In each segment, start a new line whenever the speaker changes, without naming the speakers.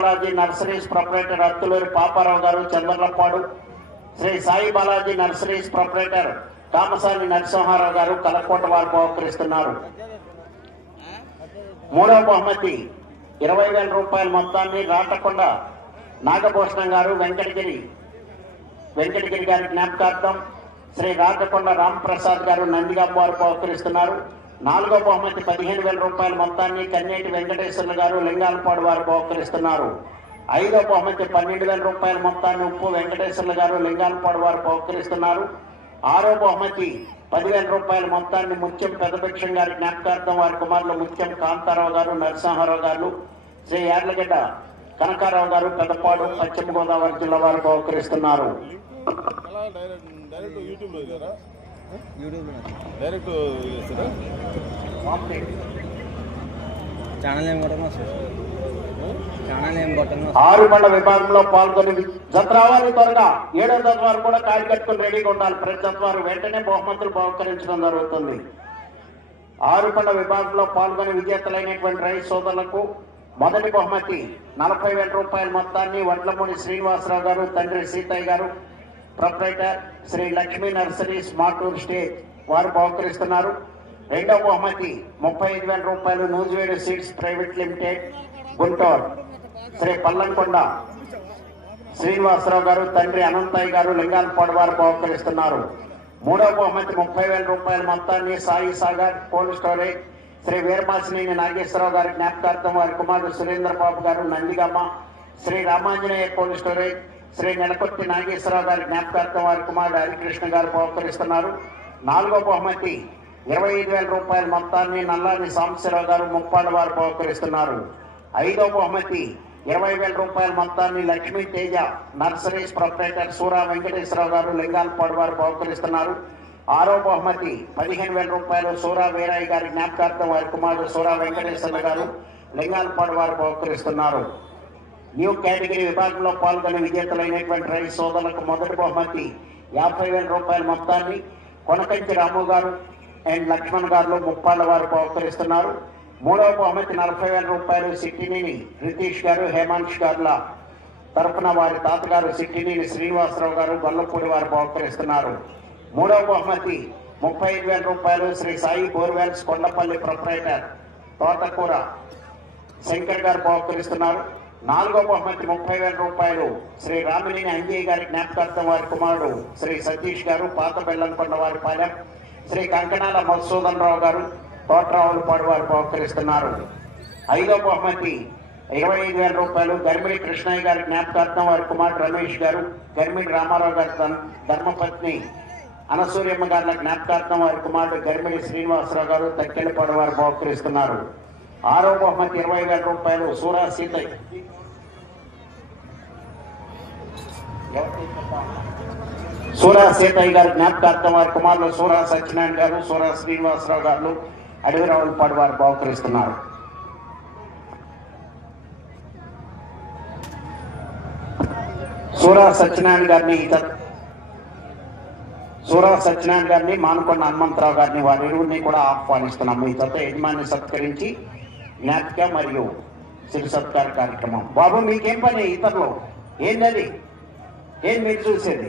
Balaji nurseries proprietor Attuluri Paparao గారు Chandralapadu. Shri Sai Balaji nurseries proprietor Kamasani Narasimharao గారు కలకోట వారు బహుకరిస్తున్నారు మూడవ బహుమతి ఇరవై వేల రూపాయల మొత్తాన్ని రాటకొండ నాగభూషణం గారు వెంకటగిరి వెంకటగిరి గారి జ్ఞాపకార్థం శ్రీ రాటకొండ రామప్రసాద్ గారు నందిగా వారు బహుకరిస్తున్నారు నాలుగో బహుమతి పదిహేను వేల రూపాయల మొత్తాన్ని కన్నేటి వెంకటేశ్వర్లు గారు లింగాలపాడు వారు బహుకరిస్తున్నారు. ఐదో బహుమతి పన్నెండు వేల రూపాయల మొత్తాన్ని ఉప్పు వెంకటేశ్వర్లు గారు లింగాలపాడు వారు బహుకరిస్తున్నారు. ఆరో బహుమతి పదివేల రూపాయల మొత్తాన్ని ముత్యం పెదభిక్షం గారి జ్ఞాపకార్థం వారి కుమారులు ముత్యం కాంతారావు గారు నరసింహారావు గారు శ్రీ యార్లగడ్డ కనకారావు గారు పెద్దపాడు పశ్చిమ గోదావరి జిల్లా వారు బహుకరిస్తున్నారు.
అలా డైరెక్ట్
ఛానల్ ఏం సార్ ఛానల్ ఏం
ఆరు బండ విభాగంలో పాల్గొని జత రావాలి త్వరగా ఏడో జత వారు కూడా కాడి కట్టుకుని రెడీగా ఉండాలి. ప్రతి జత వారు వెంటనే బహుమతులు బహుకరించడం జరుగుతుంది. ఆరు బండ విభాగంలో పాల్గొని విజేతలైనటువంటి రైతు సోదరులకు మొదటి బహుమతి నలభై వేల రూపాయల మొత్తాన్ని వడ్లమూడి శ్రీనివాసరావు గారు తండ్రి సీతయ్య గారు proprietor Shri Lakshmi nurseries Matur stage వారు బహుకరిస్తున్నారు. రెండవ బహుమతి ముప్పై ఐదు వేల రూపాయలు Nuziveedu seeds private limited Guntur. Shri Pallamkonda Srinivasarao గారు తండ్రి అనంతయ్య గారు లింగాలపాడు వారు బహుకరిస్తున్నారు. మూడవ బహుమతి ముప్పై వేల రూపాయల మొత్తాన్ని సాయి సాగర్ కోల్డ్ స్టోరేజ్ శ్రీ వీరమాసినేని నాగేశ్వరరావు గారి జ్ఞాపకార్థం వారి కుమారుడు సురేంద్ర బాబు గారు నందిగమ్మ శ్రీ రామాంజనేయ కోల్డ్ స్టోరేజ్ శ్రీ నెలకొట్టి నాగేశ్వరరావు గారి జ్ఞాపకార్థం వారి కుమారుడు హరికృష్ణ గారు బహుకరిస్తున్నారు. నాలుగో బహుమతి ఇరవై ఐదు వేల రూపాయల మొత్తాన్ని నల్లాని సాంబశివరావు గారు ముప్పాళ్ళ వారు బహుకరిస్తున్నారు. ఐదో బహుమతి ఇరవై వేల రూపాయల మొత్తాన్ని లక్ష్మీ తేజ నర్సరీస్ ప్రొపరేటర్ సూరా వెంకటేశ్వరరావు గారు లింగాలపాడు వారు బహుకరిస్తున్నారు. ఆరో బహుమతి పదిహేను వేల రూపాయలు సూరా వీరాయి గారి జ్ఞాపకార్థం వారి కుమారుడు సూరా వెంకటేశ్వర గారు లింగాలపాడు వారు బహుకరిస్తున్నారు. న్యూ కేటగిరీ విభాగంలో పాల్గొని విజేతలైనటువంటి రైతు సోదరులకు మొదటి బహుమతి యాభై వేల రూపాయల మొత్తాన్ని కొనకంచి రాము గారు అండ్ లక్ష్మణ్ గారు ముప్పాళ్ళ వారు బహుకరిస్తున్నారు మూడవ బహుమతి నలభై వేల రూపాయలు సిట్టినేని రితీష్ గారు హేమాంష్ గారుల తరపున వారి తాతగారు సిట్టినేని శ్రీనివాసరావు గారు గొల్లపూడి వారు బహుకరిస్తున్నారు మూడవ బహుమతి ముప్పై ఐదు వేల రూపాయలు శ్రీ సాయి బోర్వెల్స్ కొండపల్లి ప్రొపరేటర్ తోటకూర శంకర్ గారు బహుకరిస్తున్నారు. నాలుగో బహుమతి ముప్పై వేల రూపాయలు. శ్రీ రామినేని అంజయ్య గారి జ్ఞాపకార్థం వారి కుమారుడు శ్రీ సతీష్ గారు పాత బెల్లంకొండ వారి పాలెం శ్రీ కంకణాల మధుసూదన్ రావు గారు తోటరావులపాడు వారు బహుకరిస్తున్నారు. ఐదో బహుమతి ఇరవై ఐదు వేల రూపాయలు. గర్మిడి కృష్ణయ్య గారి జ్ఞాపకార్థం వారి కుమారుడు రమేష్ గారు గర్మిడి రామారావు గారి ధర్మపత్ని అనసూర్యమ్మ గారి జ్ఞాపకార్థం వారి కుమారుడు గర్మిడి శ్రీనివాసరావు గారు తక్కెళ్ళపాడు వారు బహుకరిస్తున్నారు. ఆరో బహుమతి ఇరవై వేల రూపాయలు. సూరా సీత సూరా సీతయ్య గారి జ్ఞాపకార్థం వారి కుమారులు సూరా సత్యనారాయణ గారు సూరా శ్రీనివాసరావు గారు అడవిరావులపాడు వారు బహుకరిస్తున్నారు. సూరా సత్యనారాయణ గారిని ఇత- సూరా సత్యనారాయణ గారిని మానుకొండ హనుమంతరావు గారిని వారి ఇరువురిని కూడా ఆహ్వానిస్తున్నాము. ఈ తత్వ యజమాని సత్కరించి జ్ఞాపిక మరియు శిరు సత్కార కార్యక్రమం. బాబు మీకేం పని ఇతరులు ఏంటది ಏನ್ ಮೈಸೂರು
ಸೇರಿ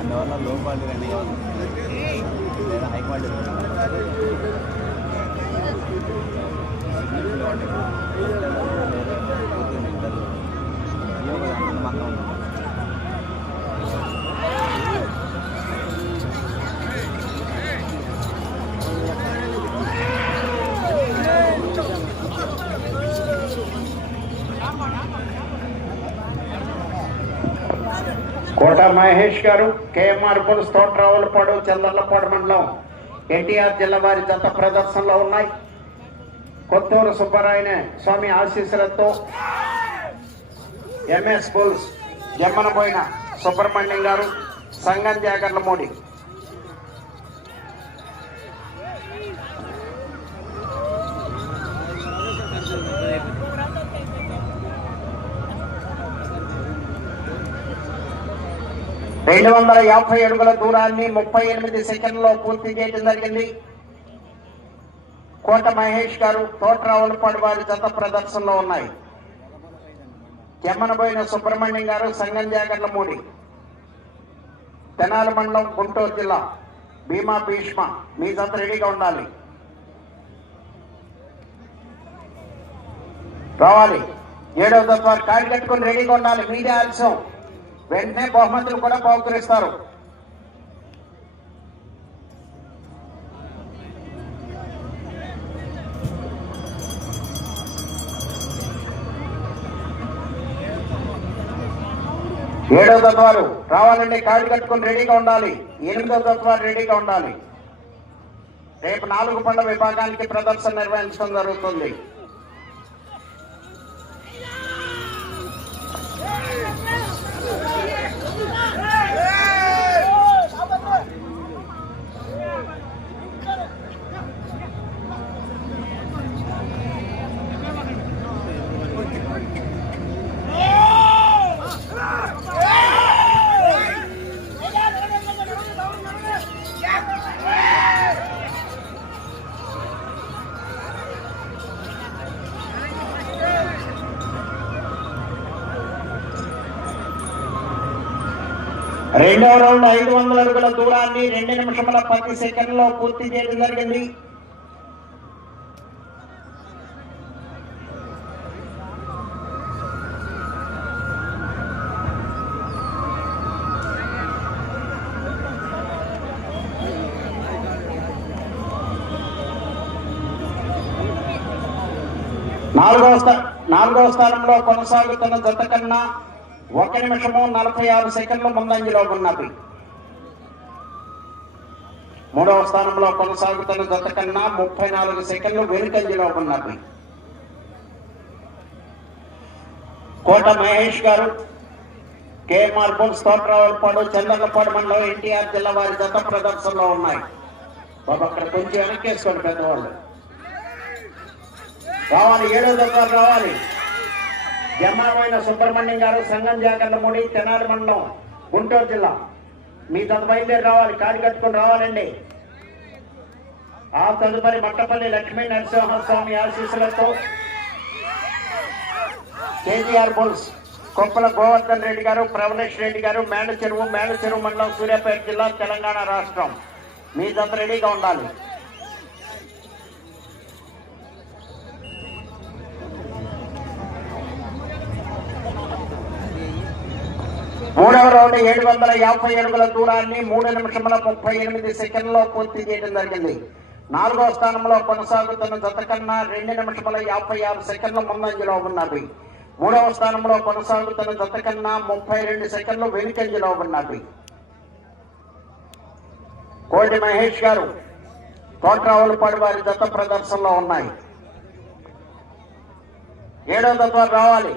అందువల్ల లో క్వాలిటీ రెండు లేదా హై క్వాలిటీ మొత్తం
కోట మహేష్ గారు కేఎంఆర్ పులుస్ తోటరావులపాడు చంద్రలపాడు మండలం ఎన్టీఆర్ జిల్లా వారి జత ప్రదర్శనలో ఉన్నాయి. కొత్తూరు సుబ్బరాయన స్వామి ఆశీస్సులతో ఎంఎస్ బుల్స్ జమ్మనబోయిన సుబ్రహ్మణ్యం గారు సంగం జాగర్లమూడి రెండు వందల యాభై అడుగుల దూరాన్ని ముప్పై ఎనిమిది సెకండ్లో పూర్తి చేయడం జరిగింది. కోట మహేష్ గారు తోటరావులపాడు వారి జత ప్రదర్శనలో ఉన్నాయి. చెమ్మనబోయిన సుబ్రహ్మణ్యం గారు సంగం జాగర్లమూడి తెనాలి మండలం గుంటూరు జిల్లా. భీమా భీష్మ మీ జత రెడీగా ఉండాలి. రావాలి. ఏడవ తత్వ కాళ్ళు కట్టుకుని రెడీగా ఉండాలి. మీదే ఆలస్యం. వెంటనే బహుమతులు కూడా బహుకరిస్తారు. ఏడవ తత్వాలు. రావాలండి కాడి కట్టుకుని రెడీగా ఉండాలి. ఎనిమిదవ తత్వాలు రెడీగా ఉండాలి. రేపు నాలుగు పండ్ల విభాగానికి ప్రదర్శన నిర్వహించడం జరుగుతుంది. రెండవ రౌండ్ ఐదు వందల అడుగుల దూరాన్ని రెండు నిమిషముల పది సెకండ్లో పూర్తి చేయడం జరిగింది. నాలుగవ స్థా- నాలుగవ స్థానంలో కొనసాగుతున్న జత కన్నా ఒక నిమిషము నలభై ఆరు సెకండ్లు ముందంజలో ఉన్నది. మూడవ స్థానంలో కొనసాగుతున్న జత కన్నా ముప్పై నాలుగు సెకండ్లు వెనుకంజలో ఉన్నది. కోట మహేష్ గారు కేఎంఆర్ బుల్స్ తోటరావులపాడు చంద్రలపాడు మండలం ఎన్టీఆర్ జిల్లా వారి జత ప్రదర్శనలో ఉన్నాయి. బాబు అక్కడ కొంచెం వెనక్కేసుకోండి పెద్దవాళ్ళు. రావాలి ఏడో దగ్గర రావాలి. జన్మమైన సుబ్రహ్మణ్యం గారు సంగం జాగర్లమూడి తెనాలి మండలం గుంటూరు జిల్లా. మీ తన బయలుదేరి రావాలి కాడి కట్టుకుని రావాలండి. ఆ తదుపరి మట్టపల్లి లక్ష్మీ నరసింహస్వామి ఆశీస్సులతో కేజీఆర్ బుల్స్ కొప్పల గోవర్ధన్ రెడ్డి గారు ప్రవణేష్ రెడ్డి గారు మేడ చెరువు మేడ చెరువు మండలం సూర్యాపేట జిల్లా తెలంగాణ రాష్ట్రం. మీ రెడీగా ఉండాలి. మూడవ రౌండ్ ఏడు వందల యాభై అడుగుల దూరాన్ని మూడు నిమిషముల ముప్పై ఎనిమిది సెకండ్లో పూర్తి చేయడం జరిగింది. నాలుగవ స్థానంలో కొనసాగుతున్న జత కన్నా రెండు నిమిషముల యాభై ఆరు సెకండ్ల ముందంజలో ఉన్నది మూడవ స్థానంలో కొనసాగుతున్న జత కన్నా ముప్పై రెండు సెకండ్లు వెనుకంజలో ఉన్నది కోటి మహేష్ గారు తోట్రావులపాడు వారి జత ప్రదర్శనలో ఉన్నాయి. ఏడో తత్వాలు రావాలి.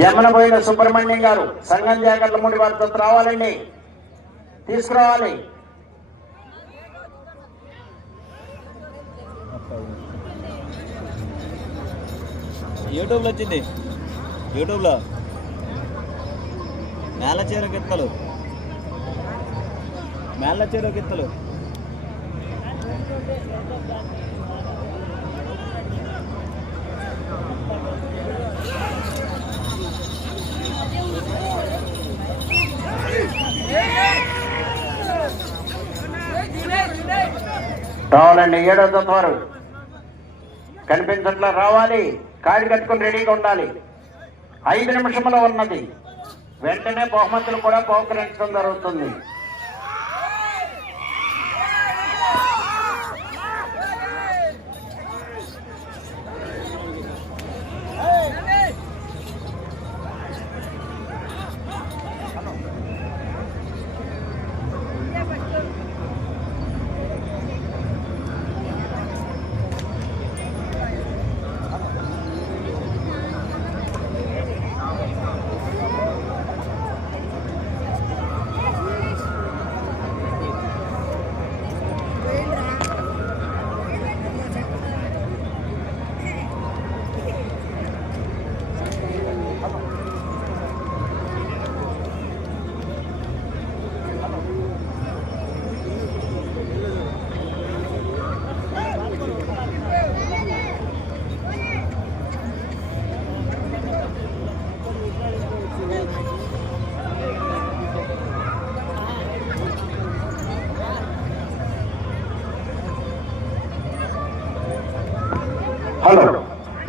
జమనబోయిన సుబ్రహ్మణ్యం గారు సంఘం జాగ్రత్త ముడి వారితో రావాలండి. తీసుకురావాలి.
యూట్యూబ్లో వచ్చింది? యూట్యూబ్లో మేళ చీర గిత్తలు మేళ చీర గిత్తలు
రావాలండి ఏడో వారు కనిపించట్లా రావాలి. కాడి కట్టుకుని రెడీగా ఉండాలి. ఐదు నిమిషంలో ఉన్నది. వెంటనే బహుమతులు కూడా బహుకరించడం జరుగుతుంది.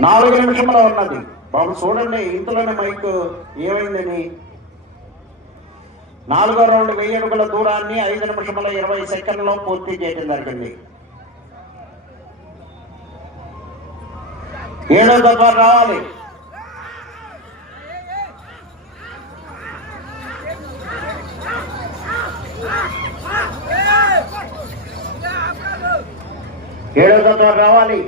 నాలుగు నిమిషంలో ఉన్నది. బాబు చూడండి ఇంతలోనే మైక్ ఏమైందని? నాలుగో రౌండ్ వెయ్యి అడుగుల దూరాన్ని ఐదు నిమిషముల ఇరవై సెకండ్లో పూర్తి చేయడం జరిగింది. ఏడో దఫా రావాలి. ఏడో దఫా రావాలి.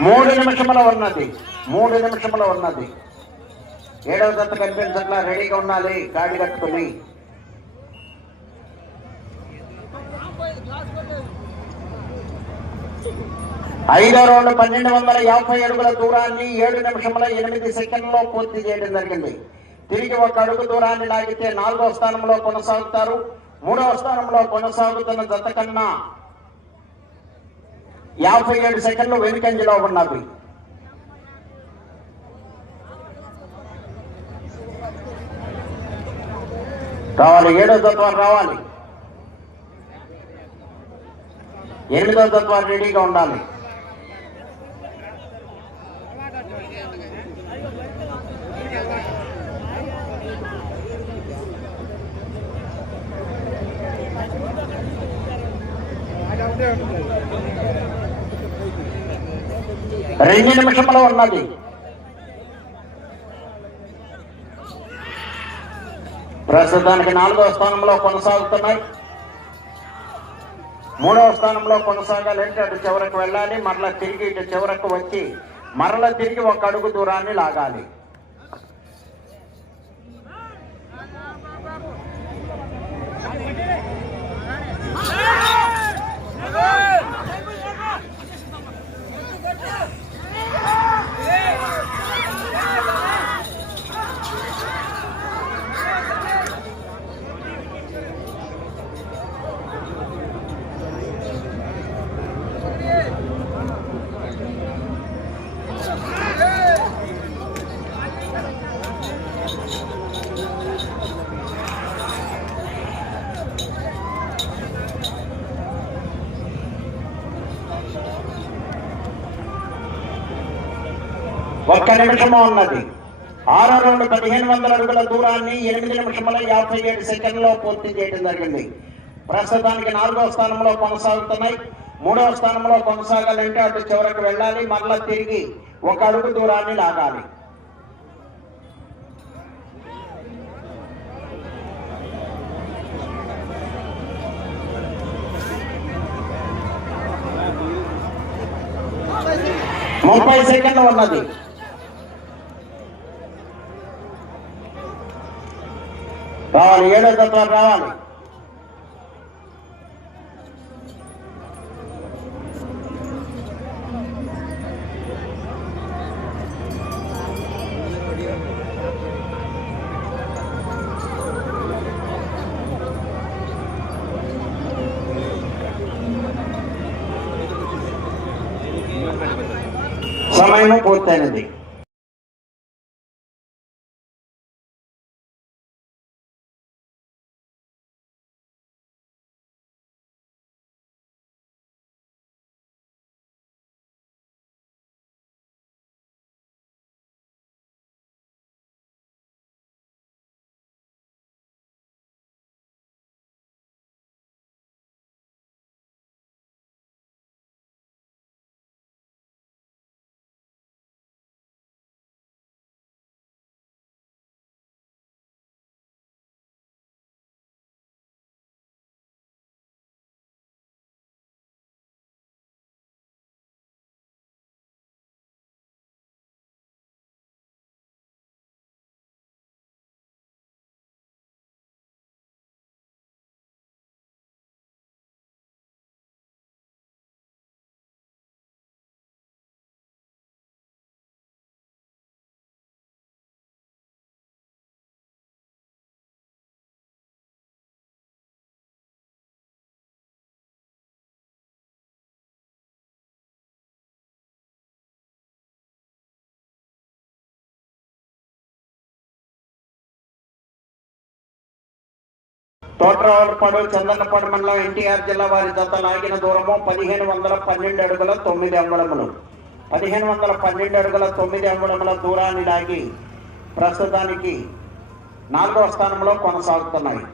మూడు నిమిషముల ఉన్నది. మూడు నిమిషముల ఉన్నది. ఏడవ దత్త కనిపించట్లా రెడీగా ఉండాలి గాడి కట్టుకుని. ఐదో రౌండ్ పన్నెండు వందల యాభై అడుగుల దూరాన్ని ఏడు నిమిషముల ఎనిమిది సెకండ్లో పూర్తి చేయడం జరిగింది. తిరిగి ఒక అడుగు దూరాన్ని లాగితే నాలుగో స్థానంలో కొనసాగుతారు. మూడవ స్థానంలో కొనసాగుతున్న జత కన్నా యాభై ఏడు సెకండ్లు వెనుకంజలో నాకు రావాలి ఏడో తత్వాలు రావాలి. ఎనిమిదో తత్వాలు రెడీగా ఉండాలి. రెండు నిమిషంలో ఉన్నది. ప్రస్తుతానికి నాలుగో స్థానంలో కొనసాగుతున్నాయి. మూడవ స్థానంలో కొనసాగాలంటే అటు చివరకు వెళ్ళాలి మరలా తిరిగి ఇటు చివరకు వచ్చి మరలా తిరిగి ఒక అడుగు దూరాన్ని లాగాలి. ఒక్క నిమిషము ఉన్నది. ఆరో రెండు పదిహేను వందల అడుగుల దూరాన్ని ఎనిమిది నిమిషముల యాభై ఏడు సెకండ్లో పూర్తి చేయడం జరిగింది. ప్రస్తుతానికి నాలుగో స్థానంలో కొనసాగుతున్నాయి. మూడవ స్థానంలో కొనసాగాలంటే అటు చివరకు వెళ్ళాలి మరలా తిరిగి ఒక అడుగు దూరాన్ని లాగాలి. ముప్పై సెకండ్లు ఉన్నది. వారు ఏడో తత్వాలు రావాలి సమయం పూర్తయినది తోట్రవాడపాడు చందన్నపాడు మండలం ఎన్టీఆర్ జిల్లా వారి జత లాగిన దూరము పదిహేను వందల పన్నెండు అడుగుల తొమ్మిది అంగుళములు. పదిహేను వందల పన్నెండు అడుగుల తొమ్మిది అంగుళముల దూరాన్ని లాగి ప్రస్తుతానికి నాలుగవ స్థానంలో కొనసాగుతున్నాయి.